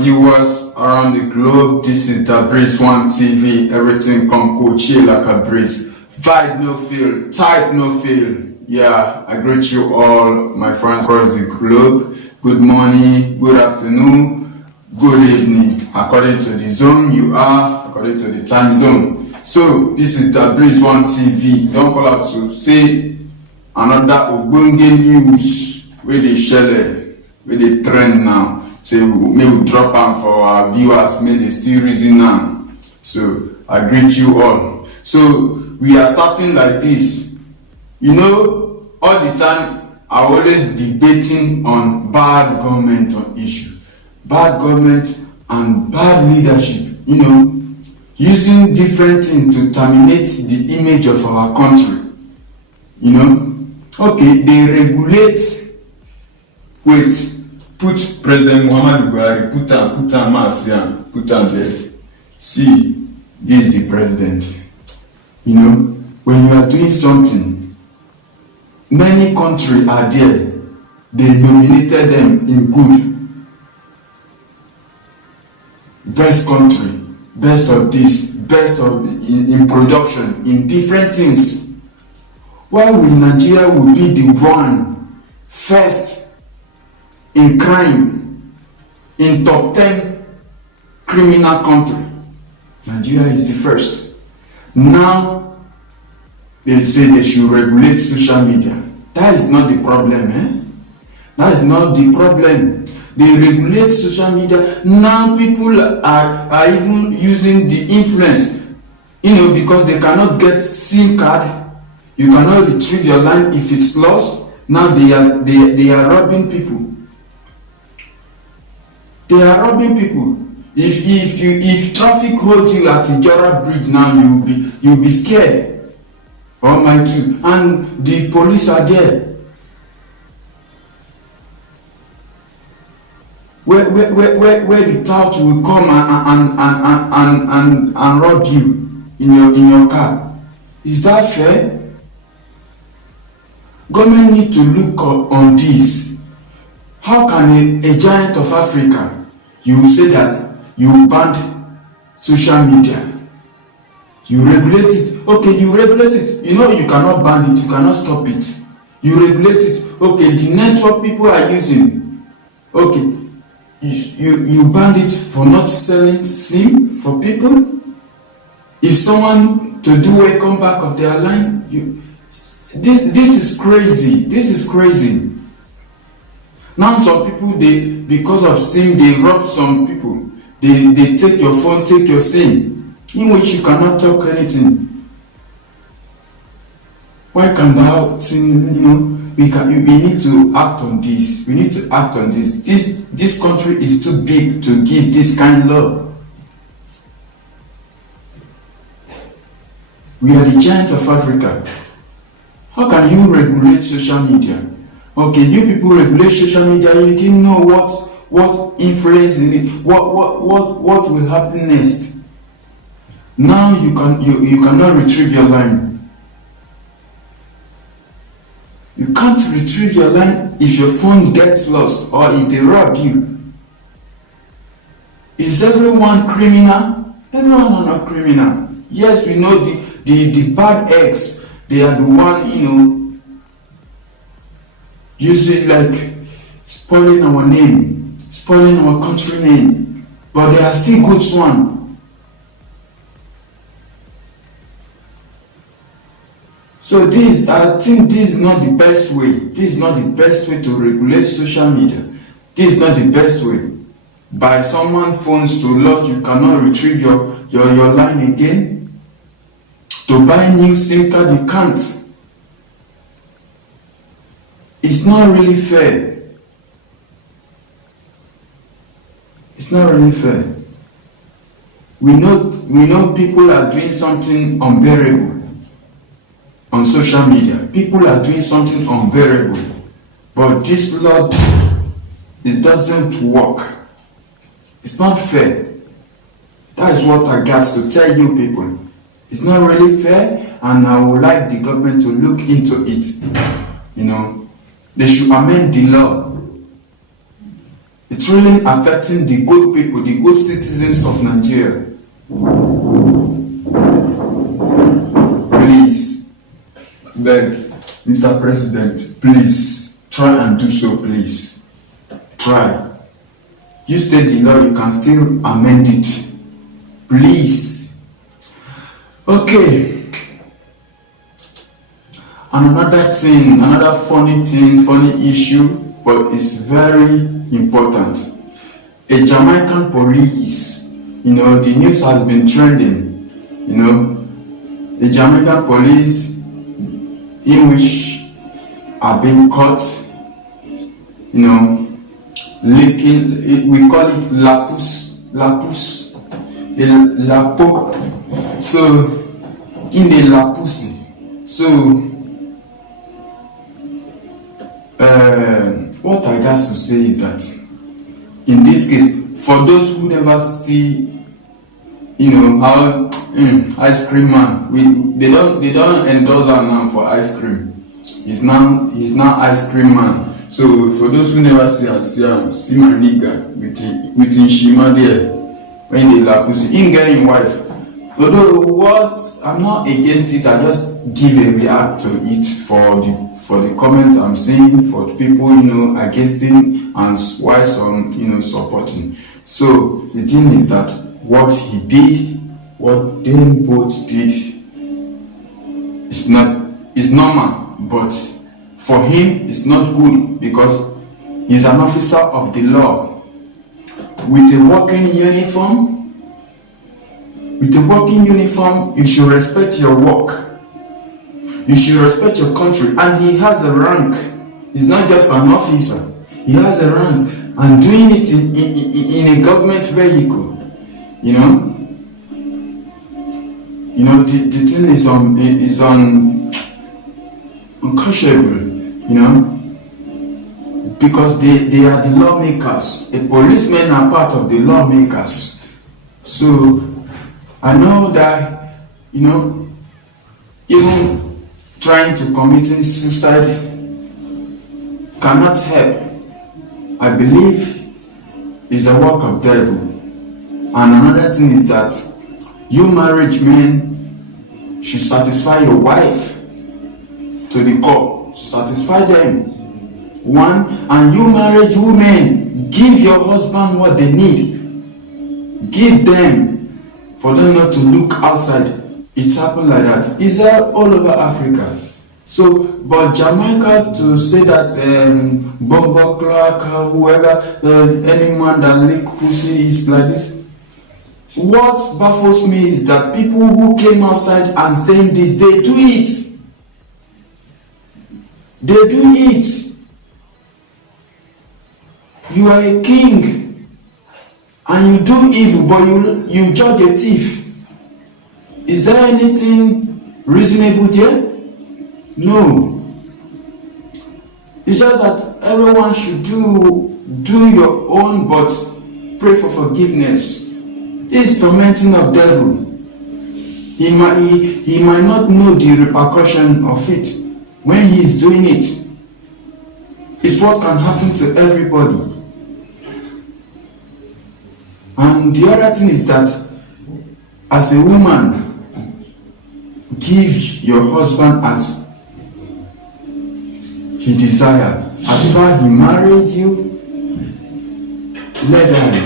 viewers around the globe. This is the Breeze One TV. Everything come cool, chill like a breeze. Vibe no fail, type no fail. Yeah, I greet you all, my friends across the globe. Good morning, good afternoon, good evening. According to the zone you are, according to the time zone. So this is the Breeze One TV. Don't call out to say another Ogbonge news where they share, where they trend now. So may we drop them for our viewers, may they still reason now. So I greet you all. So we are starting like this. You know, all the time I always debating on bad government on issue. Bad government and bad leadership, you know, using different things to terminate the image of our country. You know, okay, they regulate with put President Muhammadu Buhari, put him, put him there. See, this is the president. You know, when you are doing something, many countries are there. They nominated them in good. Best country, best of this, best of in production, in different things. Why will Nigeria will be the one first in crime, in top 10 criminal country? Nigeria is the first. Now they say they should regulate social media. That is not the problem, eh? That is not the problem. They regulate social media. Now people are even using the influence, you know, because they cannot get SIM card. You cannot retrieve your line if it's lost. Now they are robbing people. They are robbing people. If traffic holds you at Ijora Bridge now, you'll be scared. Oh my too. And the police are there. Where the tout will come and rob you in your car. Is that fair? Government need to look on this. How can a giant of Africa, you say that you banned social media, you regulate it? Okay, you regulate it. You know you cannot ban it, you cannot stop it. You regulate it. Okay, the network people are using. Okay, you banned it for not selling SIM for people. If someone to do a comeback of their line, this is crazy. This is crazy. Now some people, because of SIM, they rob some people. They take your phone, take your SIM, in which you cannot talk anything. Why can that thing, you know, we need to act on this. We need to act on this. This country is too big to give this kind of law. We are the giant of Africa. How can you regulate social media? Okay, you people regulate social media, you didn't know what influence in it, what will happen next. Now you cannot retrieve your line. You can't retrieve your line if your phone gets lost or if they rob you. Is everyone criminal? Everyone are not criminal. Yes, we know the bad eggs, they are the one, you know, using like spoiling our name, spoiling our country name, but there are still good ones. So I think this is not the best way. This is not the best way to regulate social media. This is not the best way. By someone phones to lost, you cannot retrieve your line again. To buy new SIM card, you can't. It's not really fair. It's not really fair. We know people are doing something unbearable on social media. People are doing something unbearable. But this law, it doesn't work. It's not fair. That is what I got to tell you people. It's not really fair, and I would like the government to look into it. You know, they should amend the law. It is truly affecting the good people, the good citizens of Nigeria. Please, beg, Mr. President, please try and do so, please. Try. You state the law, you can still amend it. Please. Okay. Another thing, another funny issue, but it's very important. A Jamaican police, the news has been trending, the Jamaican police in which are being caught, licking, we call it lapus, lapo. So, in the lapusi, so, what I got to say is that in this case, for those who never see, how ice cream man, they don't endorse our name for ice cream. He's now ice cream man. So for those who never see my nigga with Shima there when they la pussy, in getting wife. Although I'm not against it, I just give a react to it for the comments I'm seeing, for the people against him and why some supporting. So the thing is that what he did, what they both did, is normal, but for him it's not good because he's an officer of the law with a working uniform. With a working uniform, you should respect your work. You should respect your country. And he has a rank. He's not just an officer. He has a rank. And doing it in a government vehicle, the thing is unconscionable, because they are the lawmakers. The policemen are part of the lawmakers. So I know that, even trying to committing suicide cannot help. I believe it's a work of devil. And another thing is that you marriage men should satisfy your wife to the core, satisfy them. One, and you marriage women, give your husband what they need. Give them. For them not to look outside. It's happened like that. It's all over Africa. So, but Jamaica, to say that Bomba Clark, whoever, any man that lick pussy is like this. What baffles me is that people who came outside and saying this, they do it. They do it. You are a king. And you do evil, but you judge a thief. Is there anything reasonable there? No. It's just that everyone should do your own, but pray for forgiveness. This is tormenting of devil. He might not know the repercussion of it when he is doing it. It's what can happen to everybody. And the other thing is that as a woman, give your husband as he desired. As far as he married you legally,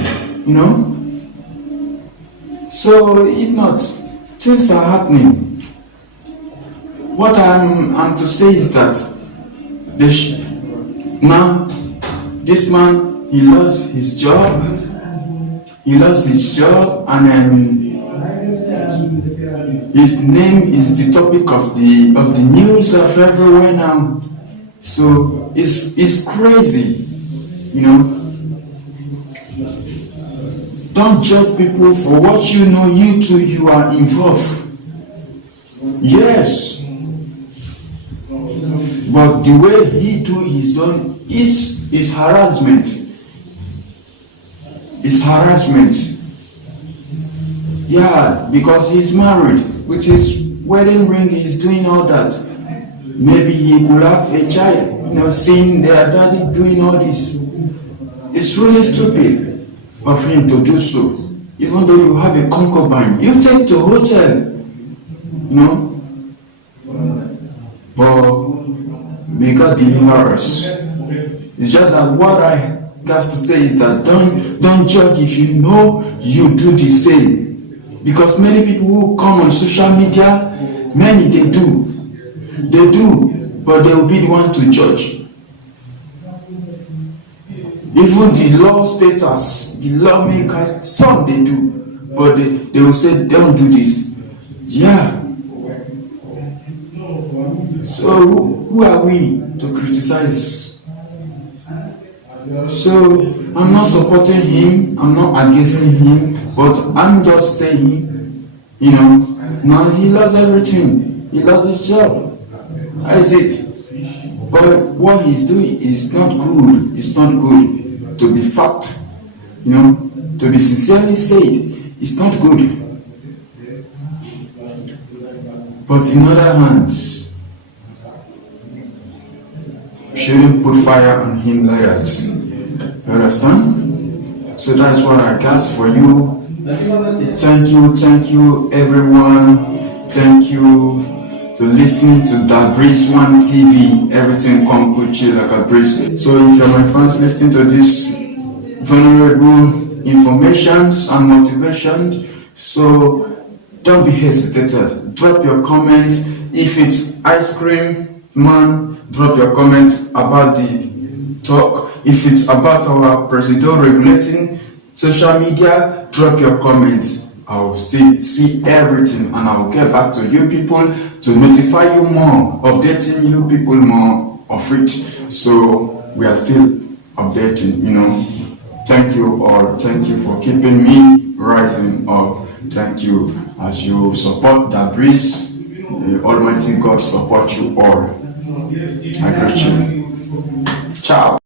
So if not, things are happening. What I'm to say is that now this man, he lost his job. He lost his job, and his name is the topic of the news of everywhere now. So it's crazy, Don't judge people for what you know. You too, you are involved. Yes, but the way he do his own is harassment. It's harassment. Yeah, because he's married. With his wedding ring, he's doing all that. Maybe he could have a child, seeing their daddy doing all this. It's really stupid of him to do so. Even though you have a concubine, you take to hotel, you know. But may God deliver us. It's just that what I got to say is that don't judge if you know you do the same. Because many people who come on social media, many they do, but they will be the one to judge. Even the law status, the lawmakers, some they do, but they will say don't do this. Yeah. So who are we to criticize? So I'm not supporting him, I'm not against him, but I'm just saying, you know, now he loves everything. He loves his job. That is it. But what he's doing is not good. It's not good. To be fact, you know, to be sincerely said, it's not good. But in other hands, shouldn't put fire on him like that. You understand? So that's what I got for you. Thank you everyone. Thank you to listening to Da Breeze One TV. Everything come good chill like a breeze. So if you're my friends listening to this vulnerable information and motivation, so don't be hesitated. Drop your comment. If it's ice cream man, drop your comment about the talk. If it's about our president regulating social media, drop your comments. I'll still see everything and I'll get back to you people to notify you more, updating you people more of it. So we are still updating, you know. Thank you all. Thank you for keeping me rising up. Thank you as you support Da Breeze. The Almighty God support you all. I greet you. Ciao.